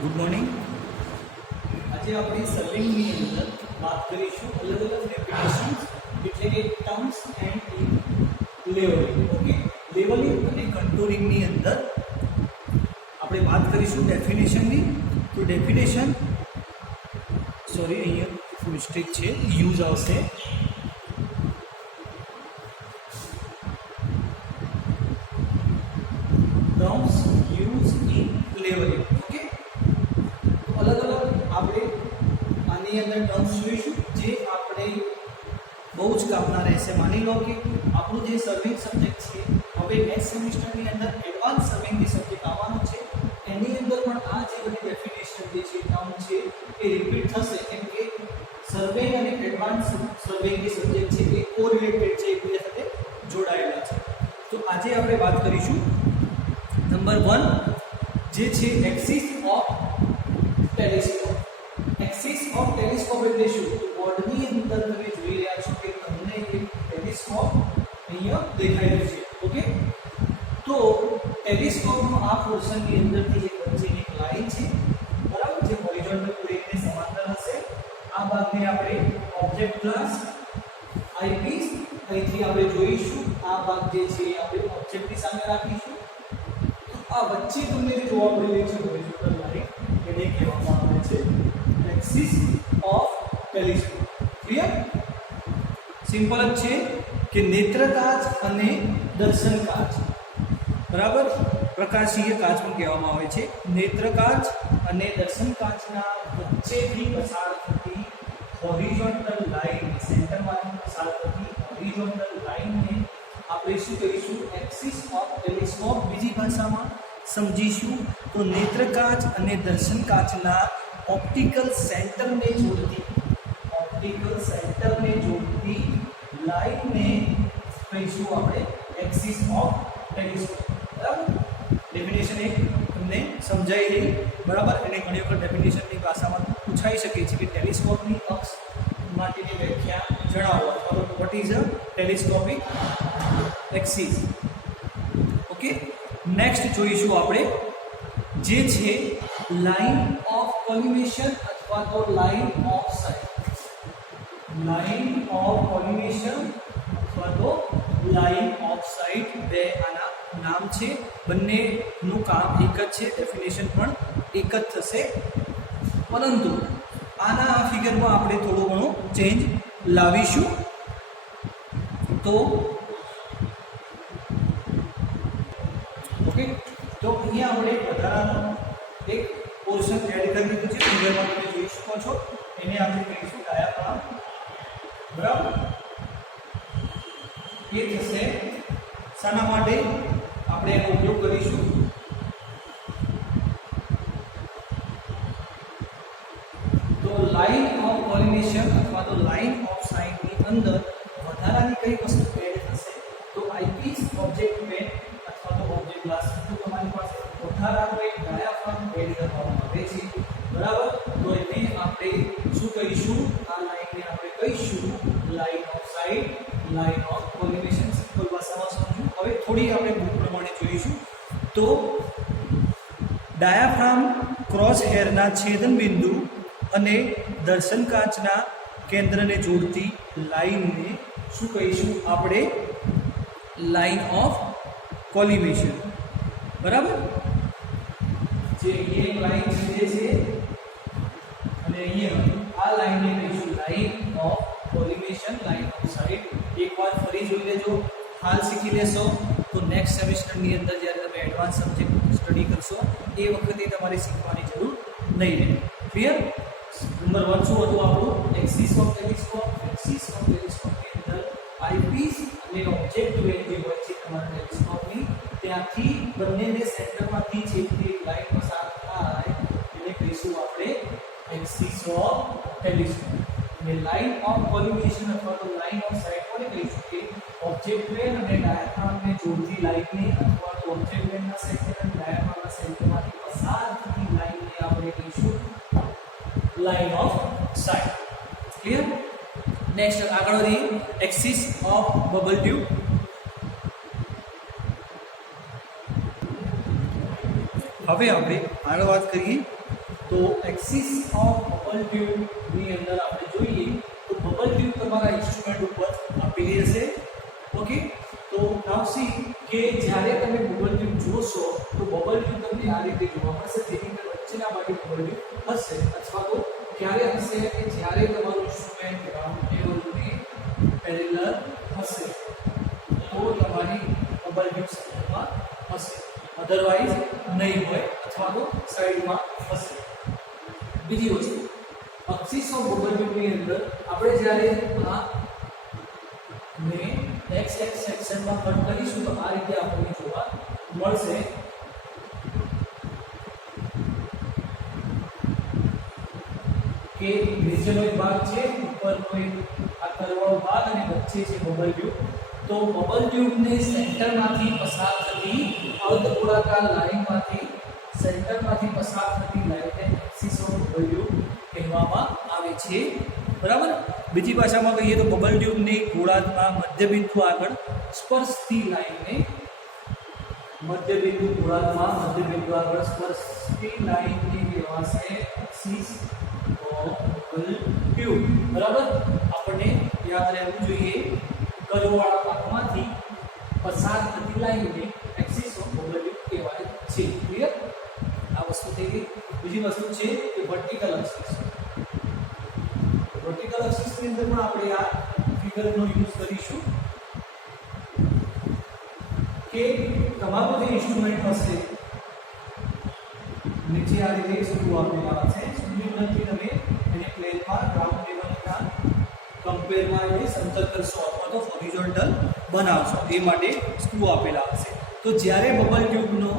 Good morning. આજે આપણે સર્વિંગની અંદર વાત કરીશું અલગ અલગ ડેફિનેશન્સ એટલે કે terms and levelling. Okay, levelling અને કન્ટુરિંગની અંદર આપણે વાત કરીશું ડેફિનેશનની. તો ડેફિનેશન અહીંયા મિસ્ટેક છે, યુઝ આવશે. Terms use in levelling. Okay, અલગ અલગ આપણે આની અંદર ટર્મ્સ જોઈશું જે આપણે બહુ જ કામના રહેશે. માની લો કે આપણું જે સર્વિંગ સબ્જેક્ટ છે, હવે નેક્સ્ટ સેમિસ્ટરની અંદર એડવાન્સ સર્વિંગ જે સબ્જેક્ટ આવવાનો છે એની અંદર પણ આ જે બધી ડેફિનેશન જે છે ટર્મ છે એ રિપીટ થશે, કેમ કે સર્વિંગ અને એડવાન્સ સર્વિંગ જે સબ્જેક્ટ છે એ કોરિલેટેડ છે, એકબીજા સાથે જોડાયેલા છે. તો આજે આપણે વાત કરીશું નંબર 1 જે છે axis of telescope. Axis of telescope એટલે શું? બોર્ડની અંદર તમે જોઈ રહ્યા છો કે તમને એક ટેલિસ્કોપ અહીંયા દેખાઈ રહ્યું છે. ઓકે, તો ટેલિસ્કોપનો આ પોર્શનની અંદરથી એક વચ્ચેની એક લાઈન છે, બરાબર, જે હોરિઝોન્ટલ પ્લેનને સમાંતર હશે. આ ભાગને આપણે ઓબ્જેક્ટ ગ્લાસ આઈપીસ અહીંથી આપણે જોઈશું. આ ભાગ જે છે આપણે ઓબ્જેક્ટની સામે રાખીશું. આ વચ્ચે તમને જે જોવા મળી રહી છે હોરિઝોન્ટલ લાઈન, એને કહેવામાં આવે છે axis of telescope. Clear? Simple જ છે કે નેત્ર કાચ અને દર્શન કાચ, બરાબર, પ્રકાશીય કાચ પણ કહેવામાં આવે છે. નેત્ર કાચ અને દર્શન કાચના વચ્ચેથી પસાર થતી હોરિઝોન્ટલ લાઈન, સેન્ટરમાંથી પસાર થતી હોરિઝોન્ટલ લાઈનને આપણે શું કહીશું? Axis of telescope. બીજી ભાષામાં સમજીશું તો નેત્ર કાચ અને દર્શન કાચના ઓપ્ટિકલ સેન્ટરને જોડતી લાઈનને કહીશું આપણે એક્સિસ ઓફ ટેલિસ્કોપ. બરાબર, ડેફિનેશન એક તમને સમજાઈ ગઈ, બરાબર. એને ઘણી વખત ડેફિનેશનની ભાષામાં પૂછાઈ શકે છે કે ટેલિસ્કોપની અક્ષ માટેની વ્યાખ્યા જણાવો, અથવા તો what is a telescopic axis. Okay, next જોઈશું આપણે જે છે લાઇન ઓફ કોલિમેશન અથવા તો line of sight. Line of collimation અથવા તો લાઇન ઓફ સાઇટ, બે આના નામ છે. બંનેનું કામ એક જ છે, ડેફિનેશન પણ એક જ થશે, પરંતુ આના આ ફિગરમાં આપણે થોડો ઘણો ચેન્જ લાવીશું. તો ઓકે, તો અહીંયા આપણે વધારાનો એક પોર્શન એડ કરી દીધું છે. ફિગરમાં તમે જોઈ શકો છો, એને આપણે કહીશું ડાયાફ્રામ. બરાબર, એ થશે. શાના માટે આપણે એનો ઉપયોગ કરીશું? તો લાઇન ઓફ કોલિમેશન અથવા તો લાઇન ઓફ સાઇટની અંદર વધારાની કઈ વસ્તુ એડ થશે? તો આઈપીસ, ઓબ્જેક્ટ પેન અથવા તો ઓબ્જેક્ટ ગ્લાસ. તો તમારી પાસે વધારાનો એક ડાયાફ્રામ એડ કરવામાં આવે છે, બરાબર. તો એને આપણે શું કહીશું? આ લાઇનને આપણે કહીશું line of sight, line of collimation. Simple ભાષામાં સમજવું. હવે થોડી આપણે બુક પ્રમાણે જોઈશું. તો ડાયાફ્રામ ક્રોસ હેરના છેદન બિંદુ અને દર્શન કાચના કેન્દ્રને જોડતી લાઇનને શું કહીશું આપણે? Line of collimation. બરાબર, જે એક લાઇન છેદે છે અને અહીંયા આ લાઇનને કહીશું line of collimation, line of sight. એક વાર ફરી જોઈ લેજો, હાલ શીખી લેશો તો નેક્સ્ટ સેમિસ્ટરની અંદર જ્યારે તમે એડવાન્સ સબ્જેક્ટ સ્ટડી કરશો એ વખતે તમારે શીખવાની જરૂર નહીં રહે. ક્લિયર? નંબર 1 શું હતું આપણું? Axis of telescope. Axis of ટેલિસ્કોપની અંદર આઈપીસ અને ઓબ્જેક્ટ વેન જે હોય છે તમારા ટેલિસ્કોપની, ત્યાંથી બંનેને સેન્ટરમાંથી છેદતી લાઈન પસાર થાય એને કહીશું આપણે એક્સિસ ઓફ ટેલિસ્કોપ. અને લાઇન ઓફ કોલિમેશન અથવા તો લાઇન ઓફ સાઇટ કોને કહીશું? કે ઓબ્જેક્ટ વેન અને ડાયાફ્રામને જોડતી લાઈનને અથવા તો ઓબ્જેક્ટ વેનના સેન્ટર અને ડાયાફ્રામના સેન્ટરમાંથી પસાર થતી લાઈનને આપણે કહીશું line of site. Clear? Next આગળ વધીએ. Axis of bubble tube. હવે આપણે આગળ વાત કરીએ તો એક્સિસ ઓફ બબલ ટ્યુબની અંદર આપણે જોઈએ તો બબલ ટ્યુબ તમારા ઇન્સ્ટ્રુમેન્ટ ઉપર આપેલી હશે. ઓકે, તો નાઉ સી કે જ્યારે તમે બબલ ટ્યુબ જોશો તો બબલ ટ્યુબ તમને આ રીતે જોવા મળશે, જેની અંદર વચ્ચેના ભાગે બબલ ટ્યુબ હશે, અથવા તો ક્યારે હશે કે જ્યારે તમારું ઇન્સ્ટ્રુમેન્ટ ગ્રાઉન્ડ લેવલની પેરેલલ હશે તો તમારી બબલ ટ્યુબ સેન્ટરમાં હશે, અધરવાઇઝ નહીં હોય અથવા તો સાઈડમાં હશે. બીજી વસ્તુ, એક્સિસ ઓફ બબલ ટ્યુબની અંદર આપણે જ્યારે આ ને x x સેક્શનમાં કટ કરીશું તો આ રીતે આપણને જોવા મળશે. કે નીચેનો એક ભાગ છે, ઉપરનો એક આ કર્વવાળો ભાગ અને વચ્ચે છે બબલ ટ્યુબ. તો બબલ ટ્યુબને સેન્ટરમાંથી પસાર થતી અર્ધગોળાકાર લાઇનમાંથી સેન્ટરમાંથી પસાર થતી લાઇનને એક્સિસ ઓફ બબલ ટ્યુબ કહેવામાં આવે છે. બરાબર. બીજી ભાષામાં કહીએ તો બબલ ટ્યુબની ગોળાર્ધમાં મધ્યબિંદુ આગળ સ્પર્શતી લાઇનને મધ્યબિંદુ ગોળાર્ધમાં મધ્યબિંદુ આગળ સ્પર્શતી લાઇનને કહેવાશે એક્સિસ ઓફ બબલ ટ્યુબ. બરાબર. આપણને યાદ રહેવું જોઈએ, કર્વવાળા ભાગમાંથી પસાર થતી લાઇનને એક્સિસ ઓફ બબલ ટ્યુબ કહેવાય છે. ક્લિયર? આ વસ્તુ થઈ ગઈ. બીજી વસ્તુ છે કે વર્ટિકલ એક્સિસ. વર્ટિકલ એક્સિસની અંદર પણ આપણે આ ફિગરનો યુઝ કરીશું કે તમારું જે ઇન્સ્ટ્રુમેન્ટ હશે નીચે આ રીતે સ્ક્રૂ આપેલા હશે, સ્ક્રૂની મદદથી તમે એને પ્લેનમાં ગ્રાઉન્ડ લેવલના કમ્પેરમાં એને સમતલ કરશો અથવા તો હોરિઝોન્ટલ બનાવશો, એ માટે સ્ક્રૂ આપેલા હશે. તો જ્યારે બબલ ટ્યુબનો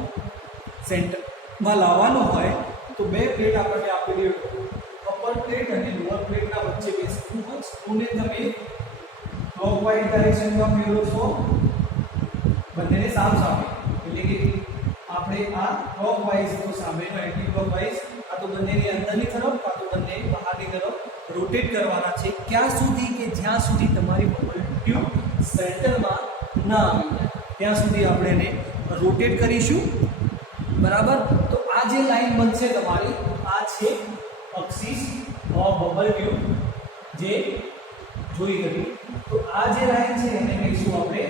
સેન્ટરમાં લાવવાનું હોય તો બે પ્લેટ આપણને આપેલી હોય, અપર પ્લેટ અને લોઅર પ્લેટના વચ્ચે બે સ્ક્રૂ હોય. સ્ક્રૂને તમે ક્લોકવાઇઝ ડાયરેક્શનમાં ફેરવશો, બંનેને સામસામે, એટલે કે આપણે આ ક્લોકવાઇઝ તો સામેનો એન્ટી ક્લોકવાઇઝ, આ તો બંનેની અંદરની તરફ કાં તો બંને બહારની તરફ રોટેટ કરવાના છે, ક્યાં સુધી કે જ્યાં સુધી તમારી બબલ ટ્યુબ સેન્ટરમાં ના આવી જાય ત્યાં સુધી આપણે એને રોટેટ કરીશું. બરાબર. તો આ જે લાઈન બનશે તમારી, આ છે એક્સિસ ઓફ બબલ ટ્યુબ જે જોઈ ગઈ. તો આ જે લાઈન છે એને કહીશું આપણે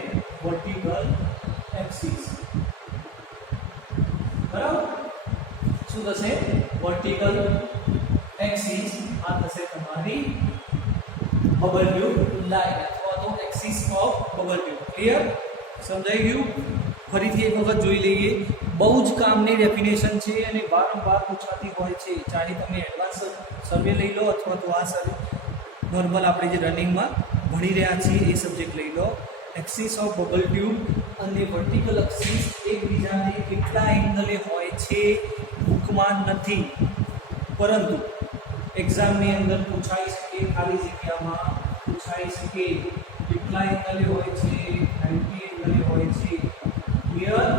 વર્ટિકલ એક્સિસ. બરાબર. શું થશે? Vertical axis. આ થશે તમારી બબલ ટ્યુબ લાઈન અથવા તો axis of bubble tube. Clear? સમજાઈ ગયું? ફરીથી એક વખત જોઈ લઈએ. બહુ જ કામની ડેફિનેશન છે અને વારંવાર પૂછાતી હોય છે, ચાહે તમે એડવાન્સ સર્વે લઈ લો અથવા તો આ સર્વે નોર્મલ આપણે જે રનિંગમાં ભણી રહ્યા છીએ એ સબ્જેક્ટ લઈ લો. એક્સિસ ઓફ બબલ ટ્યુબ અને વર્ટિકલ એક્સિસ એકબીજાને કેટલા એંગલે હોય છે બુકમાં નથી, પરંતુ એક્ઝામની અંદર પૂછાઈ શકે, ખાલી જગ્યામાં પૂછાઈ શકે. કેટલા એંગલે હોય છે? 90 એંગલે હોય છે. ક્લિયર?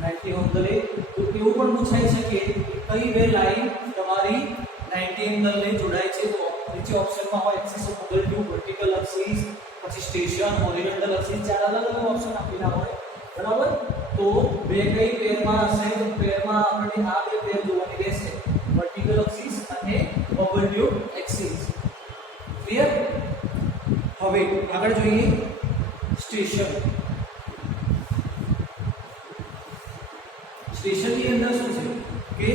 90 એંગલે. તો એવું પણ પૂછાઈ શકે કઈ બે લાઈન તમારી 90 એંગલને જોડાય છે. તો નીચે ઓપ્શનમાં હોય axis of bubble tube, vertical axis, પછી સ્ટેશન, હોરિઝોન્ટલ એક્સિસ, ચાર અલગ અલગ ઓપ્શન આપેલા હોય. બરાબર. તો બે કઈ પેરમાં હશે? તો પેરમાં આપણે આ બે પેર જોવાની રહેશે, વર્ટિકલ એક્સિસ અને બબલ ટ્યુબ એક્સિસ. ક્લિયર? હવે આગળ જોઈએ સ્ટેશન. સ્ટેશનની અંદર શું છે કે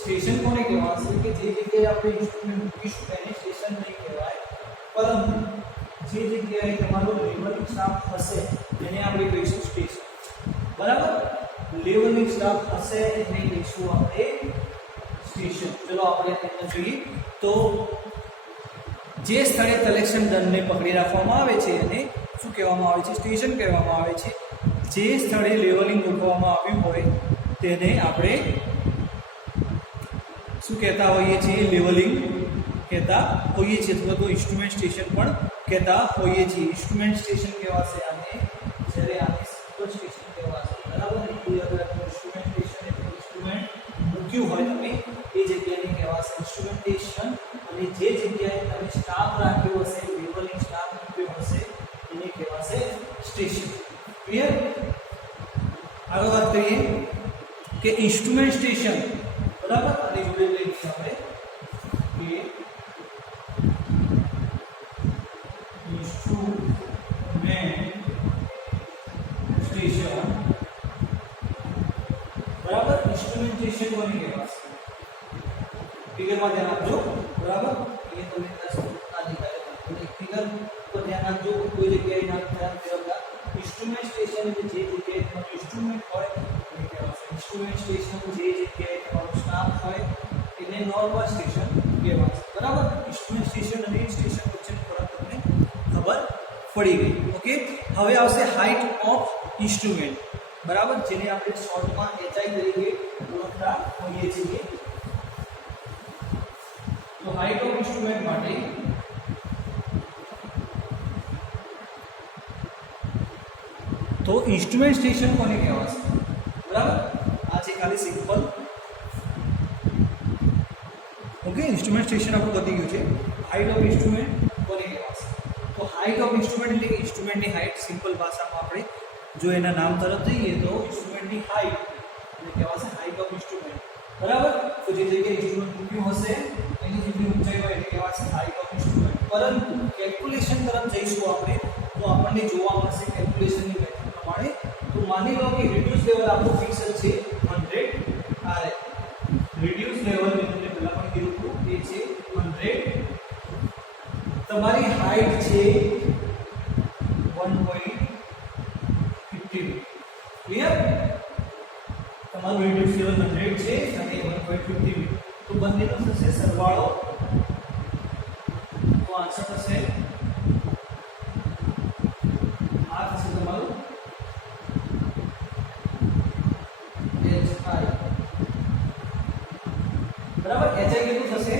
સ્ટેશન કોને કહેવાશે કે જે જગ્યાએ આપણે ઇન્સ્ટ્રુમેન્ટ મૂકીશું તેને સ્ટેશન નહીં કહેવાય, પરંતુ જે જગ્યાએ તમારો લેવલિંગ સ્ટાફ હશે તેને આપણે કહીશું સ્ટેશન. બરાબર. લેવલિંગ સ્ટાફ હશે એને કહીશું આપણે સ્ટેશન. ચલો આપણે તેને જોઈએ. તો જે સ્થળે કલેક્શન ડનને પકડી રાખવામાં આવે છે એને શું કહેવામાં આવે છે? સ્ટેશન કહેવામાં આવે છે. જે સ્થળે લેવલિંગ મૂકવામાં આવ્યું હોય તેને આપણે શું કહેતા હોઈએ છીએ? લેવલિંગ કહેતા હોઈએ છીએ, અથવા તો ઇન્સ્ટ્રુમેન્ટ સ્ટેશન પણ કહેતા હોઈએ છીએ. ઇન્સ્ટ્રુમેન્ટ સ્ટેશન કહેવાશે આને, જ્યારે આને સિમ્પલ સ્ટેશન કહેવાશે. બરાબર. ઇન્સ્ટ્રુમેન્ટ સ્ટેશન એટલે ઇન્સ્ટ્રુમેન્ટ મૂક્યું હોય તમે એ જગ્યાને કહેવાશે ઇન્સ્ટ્રુમેન્ટેશન, અને જે જગ્યાએ તમે સ્ટાફ રાખ્યો હશે, લેવલિંગ સ્ટાફ મૂક્યો હશે એને કહેવાશે સ્ટેશન. ક્લિયર? આગળ વાત કરીએ કે ઇન્સ્ટ્રુમેન્ટ સ્ટેશન. બરાબર. અને જોડે લઈ કહેવાશે. ફિગરમાં ધ્યાન આપજો, બરાબર. એ તમને આ દેખાય ફિગર પર ધ્યાન આપજો. કોઈ જગ્યાએ ના ધ્યાન ફેરવતા. ઇન્સ્ટ્રુમેન્ટ સ્ટેશન જે જગ્યાએ તમારું ઇન્સ્ટ્રુમેન્ટ હોય એને કહેવાશે ઇન્સ્ટ્રુમેન્ટ સ્ટેશન. જે જગ્યાએ તમારો સ્ટાફ હોય એને નોર્મલ સ્ટેશન કહેવાશે, બરાબર. ઇન્સ્ટ્રુમેન્ટ સ્ટેશન અને સ્ટેશન વચ્ચેનો ફરક તમને ખબર પડી ગઈ. ઓકે, હવે આવશે હાઇટ ઓફ ઇન્સ્ટ્રુમેન્ટ, બરાબર, જેને આપણે શોર્ટમાં HI તરીકે ઓળખતા હોઈએ છીએ. તો હાઇટ ઓફ ઇન્સ્ટ્રુમેન્ટ માટે તો ઇન્સ્ટ્રુમેન્ટ સ્ટેશન કોને કહેવાશે, બરાબર. આ છે ખાલી સિમ્પલ. ઓકે, ઇન્સ્ટ્રુમેન્ટ સ્ટેશન આપણું પતી ગયું છે. હાઇટ ઓફ ઇન્સ્ટ્રુમેન્ટ કોને કહેવાશે? તો હાઇટ ઓફ ઇન્સ્ટ્રુમેન્ટ એટલે કે ઇન્સ્ટ્રુમેન્ટની હાઇટ. સિમ્પલ ભાષામાં આપણે જો એના નામ તરફ જઈએ તો ઇન્સ્ટ્રુમેન્ટની હાઇટ એટલે કહેવાશે હાઇટ ઓફ ઇન્સ્ટ્રુમેન્ટ, બરાબર. તો જે જગ્યાએ ઇન્સ્ટ્રુમેન્ટ મૂક્યું હશે એની જેટલી ઊંચાઈ હોય એટલે કહેવાશે હાઇટ ઓફ ઇન્સ્ટ્રુમેન્ટ. પરંતુ કેલ્ક્યુલેશન તરફ જઈશું આપણે તો આપણને જોવા મળશે કેલ્ક્યુલેશનની મેથડ પ્રમાણે. તો માની લો કે રિડ્યુસ લેવલ આપણું ફિક્સ છે 100 RL. રિડ્યુસ લેવલ મેં તમને પહેલા પણ કીધું હતું એ છે 100. તમારી હાઇટ છે 1.50. ક્લિયર? તમારું રિડ્યુસ લેવલ 100 છે અને 1.50. તો બંનેનો થશે સરવાળો, તો આન્સર થશે આ થશે તમારું HI, બરાબર. HI કેટલું થશે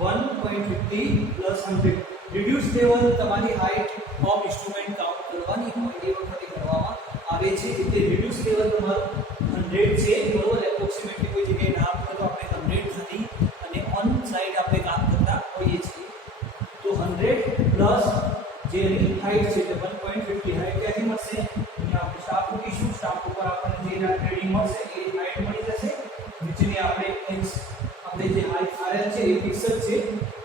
1.50 પ્લસ 100. રિડ્યુસ લેવલ તમારી હાઇટ ઓફ ઇન્સ્ટ્રુમેન્ટ કાઉન્ટ કરવાની હોય એ વખતે કરવામાં આવે છે. એટલે રિડ્યુસ લેવલ તમારું 100 છે, બરોબર. એપ્રોક્સિમેટલી કોઈ જગ્યાએ નામ કરો આપણે 100 થતી અને ઓન સાઇડ આપણે કામ કરતા હોઈએ છીએ. તો 100 પ્લસ જે હાઇટ છે એટલે 1.50 હાઇટ ક્યાંથી મળશે? અહીંયા આપણે સ્ટાફ મૂકીશું. સ્ટાફ ઉપર આપણને જે ટ્રેડિંગ મળશે એ હાઇટ મળી જશે. નીચેની આપણે આપણે જે હાઇટ RL છે એ ફિક્સ જ છે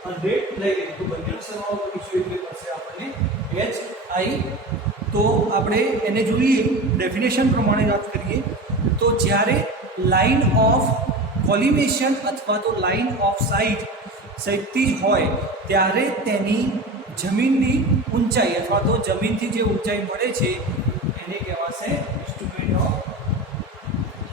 100 લઈ લઈએ. તો બંનેનો સરવાળો કરીશું એટલે મળશે આપણને HI. તો આપણે એને જોઈએ ડેફિનેશન પ્રમાણે વાત કરીએ તો જ્યારે લાઇન ઓફ કોલિમેશન અથવા તો લાઇન ઓફ સાઇટ સહિતથી જ હોય ત્યારે તેની જમીનની ઊંચાઈ અથવા તો જમીનથી જે ઊંચાઈ મળે છે એને કહેવાશે ઇન્સ્ટ્રુમેન્ટ ઓફ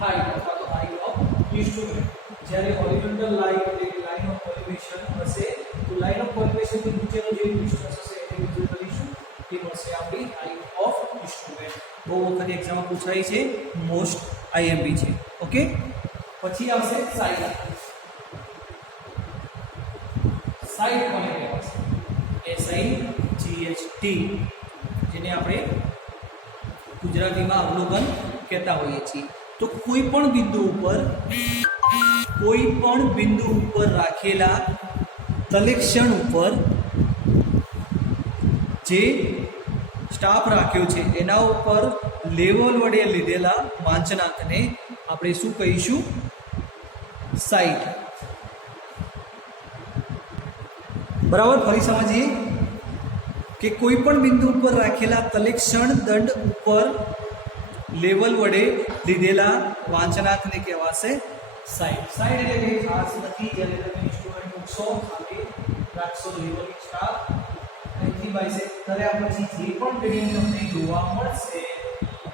હાઇટ અથવા તો હાઇટ ઓફ ઇન્સ્ટ્રુમેન્ટ. જ્યારે હોરિઝોન્ટલ લાઇન એટલે લાઇન ઓફ કોલિમેશન હશે તો લાઇન ઓફ કોલિમેશનથી નીચેનો જે ડિસ્ટન્સ હશે એને મેજર કરીશું, એ મળશે આપણી હાઇટ ઓફ ઇન્સ્ટ્રુમેન્ટ. બહુ વખત એક્ઝામમાં પૂછાય છે, મોસ્ટ IMP છે. ઓકે, પછી આવશે સાઇટ. સાઇટ કોને કહેવાશે? SIGHT, જેને આપણે ગુજરાતીમાં અવલોકન કહેતા હોઈએ છીએ. તો કોઈ પણ બિંદુ ઉપર રાખેલા તલેક્ષણ ઉપર જે સ્ટાફ રાખ્યો છે એના ઉપર લેવલ વડે લીધેલા વાંચનાંકને આપણે શું કહીશું? સાઇટ. બરાબર. ફરી સમજીએ કે કોઈ પણ બિંદુ ઉપર રાખેલા તલેક્ષણ દંડ ઉપર લેવલ વડે લીધેલા વાંચનાંકને કહેવાશે સાઇટ. સાઇટ એટલે કંઈ ખાસ નથી. જ્યારે તમે ઇન્સ્ટ્રુમેન્ટ મૂકશો સાથે રાખશો લેવલિંગ સ્ટાફ અહીંથી બાયસેક્ટ કર્યા પછી જે પણ રીડિંગ તમને જોવા મળશે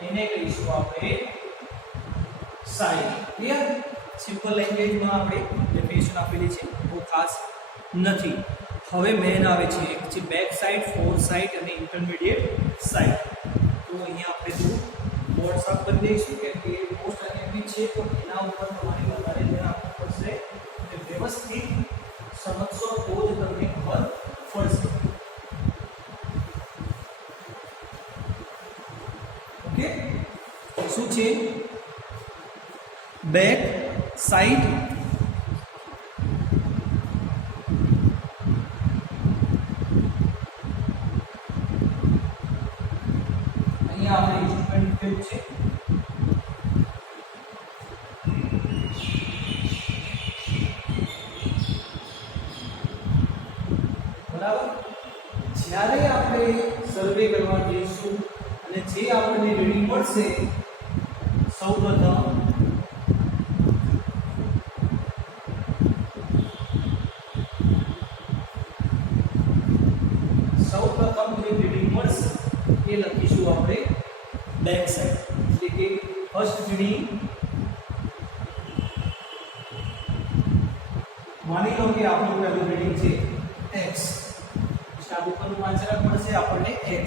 એને કહીશું આપણે સાઇટ. ક્લિયર? સિમ્પલ લેંગ્વેજમાં આપણે ડેફિનેશન આપેલી છે, બહુ ખાસ નથી. હવે મેન આવે છે એક છે બેક સાઇડ, ફોર સાઇડ અને ઇન્ટરમીડિયેટ સાઇડ. તો અહીંયા આપણે જો બોર્ડ સાફ કરી દઈશું કેમ કે મોસ્ટ IMP છે તો એના ઉપર તમારે વધારે ધ્યાન આપવું પડશે અને વ્યવસ્થિત સમજશો તો જ તમને ખબર પડશે. ઓકે, શું છે બેક સાઇડ? અહીંયા આપણે ઇન્સ્ટ્રુમેન્ટ મૂકેલું છે. બરાબર. જ્યારે આપણે સર્વે કરવા જઈશું અને જે આપણને રીડિંગ મળશે સૌપ્રથમ બેક સાઈડ એટલે કે ફર્સ્ટ રીડિંગ માની લો કે આપણું પહેલું રીડિંગ છે x સ્ટાર ઉપરનું વાંચન મળશે આપણને x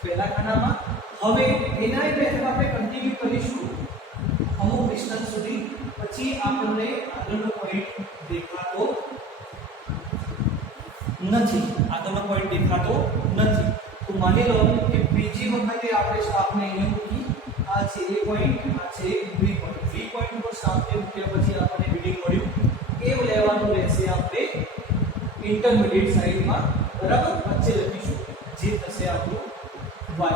પહેલા ખાનામાં હવે એના પહેલા આપણે કન્ટિન્યુ કરીશું અમુક ડિસ્ટન્સ સુધી પછી આપણને આગળનો પોઈન્ટ દેખાતો નથી તો માની લો કે બીજી વખતે આપણે સ્ટાફને અહીંયા મૂકી આ છે a પોઈન્ટ આ છે b પોઈન્ટ પર સ્ટાફને મૂક્યા પછી આપણને રીડિંગ મળ્યું એવું લેવાનું રહેશે આપણે ઇન્ટરમીડિયેટ સાઈડમાં બરાબર વચ્ચે લખીશું જે થશે આપણું y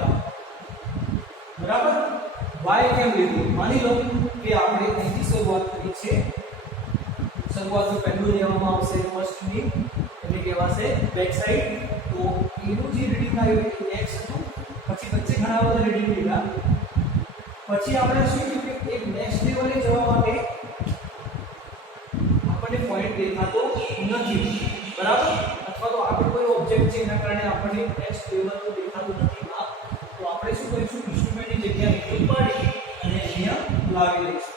બરાબર y કેમ લીધું માની લો કે આપણે અહીંથી શરૂઆત કરી છે શરૂઆતનું પહેલું લેવામાં આવશે ફર્સ્ટ ની એટલે કહેવાશે બેક સાઈડ તો એનું જે રીડિંગ આવ્યું એ x હતું પછી વચ્ચે ઘણા બધા રીડિંગ લીધા પછી આપણે શું થયું કે એક નેક્સ્ટ લેવલે જવા માટે આપણને પોઈન્ટ દેખાતો નથી બરાબર અથવા તો આગળ કોઈ ઓબ્જેક્ટ છે એના કારણે આપણને નેક્સ્ટ લેવલ તો દેખાતું નથી માપ તો આપણે શું કરીશું ઇન્સ્ટ્રુમેન્ટની જગ્યાએ નીચે પાડી અને અહીંયા લાવી દઈશું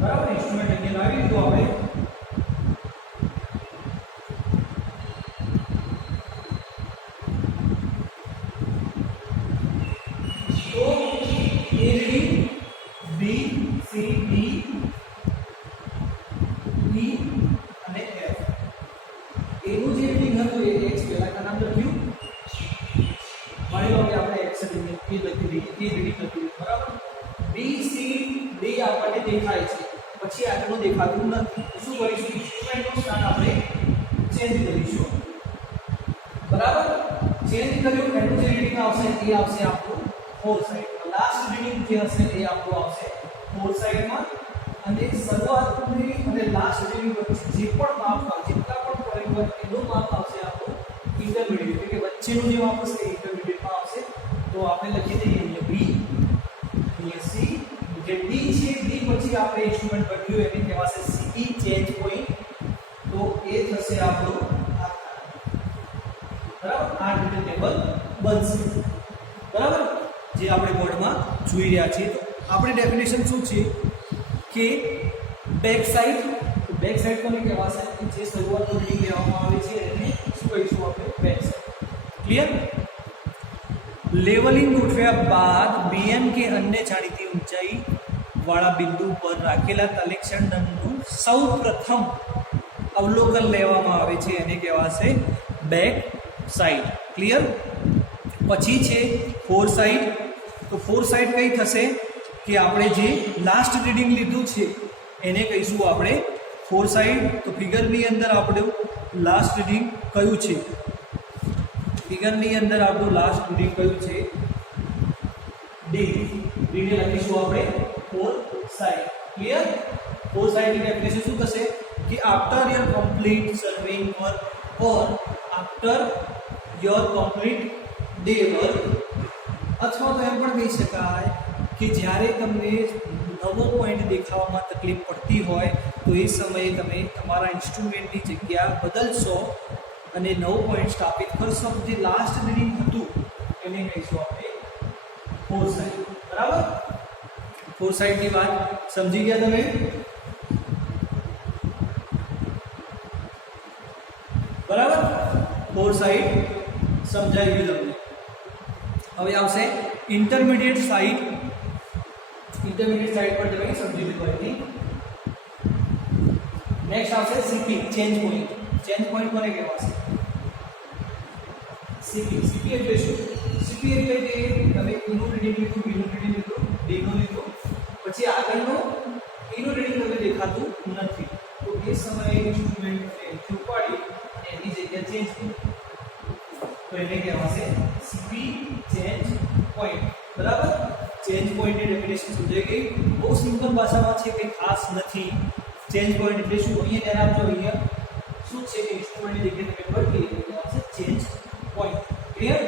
બરાબર ઇન્સ્ટ્રુમેન્ટ અહીંયા લાવી દીધું આપણે તો એ reading B C D E અને F એનું જે રીડિંગ હતું એ x પહેલા નામ લખ્યું માની લો કે આપણે x રીડિંગ લખી દીધી બરાબર B C D આપણને દેખાય છે પછી આગળનું દેખાતું નથી શું કરીશું ઇન્સ્ટ્રુમેન્ટનું સ્થાન આપણે ચેન્જ કરીશું બરાબર ચેન્જ કર્યું એનું જે રીડિંગ આવશે એ આવશે આપણું ફોર સાઈડ લાસ્ટ રીડિંગ જે હશે એ આપણું આવશે ફોર સાઈડમાં અને શરૂઆતની અને લાસ્ટ રીડિંગ વચ્ચે જે પણ માપ આવે જેટલા પણ પરિબળ એનું માપ આવશે આપણું ઇન્ટરમીડિયેટ એટલે કે વચ્ચેનું જે માપ હશે ઇન્ટરમીડિયેટમાં આવશે તો આપણે લખી દઈએ અહીંયા B અહીંયા C જે D છે D પછી આપણે ઇન્સ્ટ્રુમેન્ટ બદલ્યું એને કહેવાશે CE ચેન્જ પોઈન્ટ તો એ થશે આપણું બરાબર આ રીતે ટેબલ બનશે બરાબર જે આપણે બોર્ડમાં જોઈ રહ્યા છીએ તો આપણી ડેફિનેશન શું છે કે બેક સાઈડ કોને કહેવાશે કે જે શરૂઆતનું રીડિંગ લેવામાં આવે છે એને શું કહીશું આપણે બેક સાઈડ ક્લિયર लेवलिंग ગોઠવ્યા બાદ bn કે અન્ય જાણીતી ઊંચાઈ વાળા બિંદુ પર રાખેલા કલેક્શન દંડનું સૌપ્રથમ અવલોકન લેવામાં આવે છે એને કહેવાશે બેક સાઈડ ક્લિયર પછી છે ફોર સાઈડ તો ફોર સાઈડ કઈ થશે કે આપણે જે લાસ્ટ રીડિંગ લીધું છે એને કહીશું આપણે ફોર સાઈડ તો ફિગરની અંદર આપણું લાસ્ટ રીડિંગ કયું છે ફિગરની અંદર આપણું લાસ્ટ રીડિંગ કયું છે ડી ને લખીશું આપણે ફોર સાઈડ ક્લિયર ફોર સાઈડની ડેફિનેશન શું થશે કે after your complete surveying work or after your complete day work અથવા તો એમ પણ કહી શકાય કે જ્યારે તમને નવો પોઈન્ટ દેખાવામાં તકલીફ પડતી હોય તો એ સમયે તમે તમારા ઇન્સ્ટ્રુમેન્ટની જગ્યા બદલશો અને નવો પોઈન્ટ સ્થાપિત કરશો તો જે લાસ્ટ રીડિંગ હતું એને કહીશું આપણે ફોર સાઈડ બરાબર ફોર સાઈડની વાત સમજી ગયા તમે બરાબર ફોર સાઈડ સમજાઈ ગયું તમને હવે આવશે ઇન્ટરમીડિયેટ સાઈડ પર તમે સમજી લીધું અહીંથી નેક્સ્ટ આવશે સીપી ચેન્જ પોઈન્ટ કોને કહેવાશે સીપી એટલે શું સીપી એટલે કે તમે એનું રીડિંગ લીધું બીનું રીડિંગ લીધું ડીનું લીધું પછી આગળનું એનું રીડિંગ તમને દેખાતું નથી તો એ સમયે ઇન્સ્ટ્રુમેન્ટને ઉપાડી અને એની જગ્યા ચેન્જ કરી તો એને કહેવાશે સીપી ચેન્જ પોઈન્ટ બરાબર ચેન્જ પોઈન્ટની ડેફિનેશન સમજાઈ ગઈ બહુ સિમ્પલ ભાષામાં છે કંઈ ખાસ નથી ચેન્જ પોઈન્ટ એટલે શું અહીંયા ધ્યાન આપજો અહીંયા શું છે કે ઇન્સ્ટ્રુમેન્ટની જગ્યાએ તમે બદલી એટલે આવશે ચેન્જ પોઈન્ટ ક્લિયર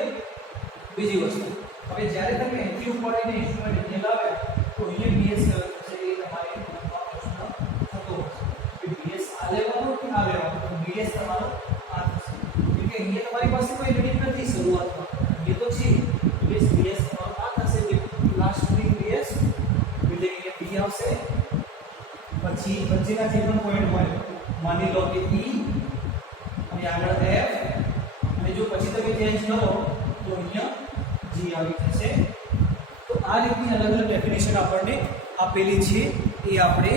બીજી વસ્તુ હવે જ્યારે તમે અહીંથી ઉપાડીને ઇન્સ્ટ્રુમેન્ટ અહીંયા લાવ્યા તો અહીંયા બીએસ છે એ તમારે પ્રશ્ન થતો હશે કે બીએસ આ લેવાનો કે આ લેવાનો તો બીએસ તમારો આ થશે કેમ કે અહીંયા તમારી પાસે કોઈ રીડિંગ નથી શરૂઆતમાં અહીંથી આવશે, પછી વચ્ચેના જે પણ પોઈન્ટ હોય માની લો કે E અને આગળ F, અને જો પછી તમે ચેન્જ કરો તો અહીંયા G આવી જશે. તો આ રીતની અલગ અલગ ડેફિનેશન આપણને આપેલી છે, એ આપણે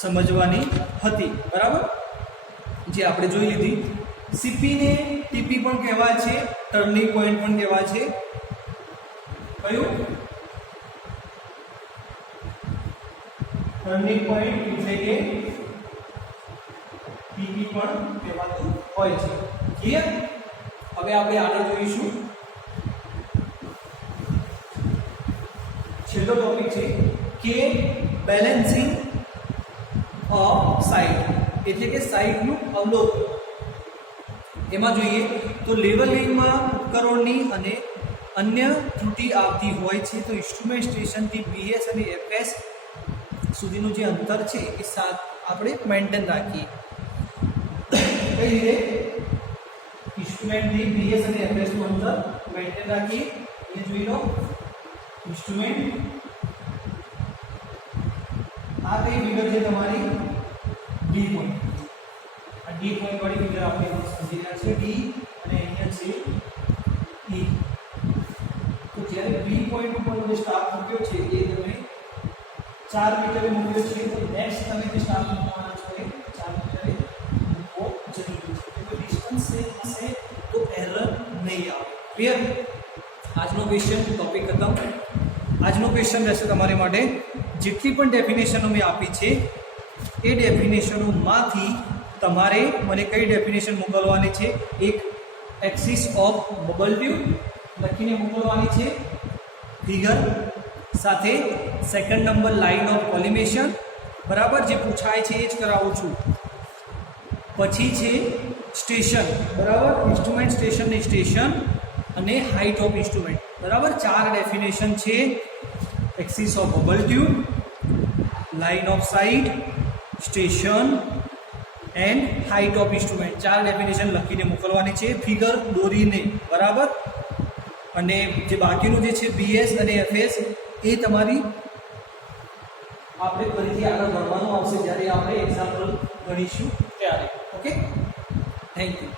સમજવાની હતી. બરાબર, જે આપણે જોઈ લીધી. સીપી ને ટીપી પણ કહેવાય છે, ટર્નિંગ પોઈન્ટ પણ કહેવાય છે. કયું? ટર્નિંગ પોઈન્ટ એટલે કે ટીપી પણ કહેવાતું હોય છે. ક્લિયર? હવે આપણે આગળ જોઈશું. છેલ્લો ટોપિક છે કે બેલેન્સિંગ ઓફ સાઇટ, એટલે કે સાઇટનું અવલોકન. એમાં જોઈએ તો લેવલિંગમાં ઉપકરણોની અને અન્ય ત્રુટિ આવતી હોય છે તો ઇન્સ્ટ્રુમેન્ટ સ્ટેશનથી BS અને FS સુધીનું જે અંતર છે એ આપણે મેન્ટેન રાખીએ. કઈ રીતે? ઇન્સ્ટ્રુમેન્ટથી BS અને FS નું અંતર મેન્ટેન રાખીએ. એ જોઈ લો. ઇન્સ્ટ્રુમેન્ટ, આ કઈ ફિગર છે તમારી? D point. આ ડી પોઈન્ટ વાળી ફિગર આપણે સમજી રહ્યા છે. ડી અને અહીંયા છે E. તો જ્યારે બી પોઈન્ટ ઉપર જે સ્ટાફ મૂક્યો છે એ તમે 4 મીટરે મૂક્યો છે, તો નેક્સ્ટ તમે જે સ્ટાફ મૂકવાના છો એ 4 મીટરે મૂકવો જરૂરી છે. તો ડિસ્ટન્સ સેમ હશે તો એરર નહીં આવે. ક્લિયર? આજનો ક્વેશ્ચન ટોપિક ખતમ. આજનો ક્વેશ્ચન રહેશે તમારી માટે જેટલી પણ ડેફિનેશનો મેં આપી છે એ ડેફિનેશનોમાંથી તમારે મને કઈ ડેફિનેશન મોકલવાની છે? એક એક્સિસ ઓફ બબલ ટ્યુબ લખીને મોકલવાની છે ફિગર સાથે. Second number line of collimation, બરાબર, જે પૂછાય છે એ જ કરાવું છું. પછી છે સ્ટેશન, બરાબર, ઇન્સ્ટ્રુમેન્ટ સ્ટેશનની સ્ટેશન અને હાઇટ ઓફ ઇન્સ્ટ્રુમેન્ટ. બરાબર, 4 ડેફિનેશન છે. Axis of bubble tube, line of site, station and height of instrument. 4 definition લખીને મોકલવાની છે ફિગર દોરીને. બરાબર, અને જે બાકીનું જે છે BS અને FS એ તમારી આપણે ફરીથી આગળ ભણવાનું આવશે જ્યારે આપણે એક્ઝામ્પલ ગણીશું ત્યારે. Okay, thank you.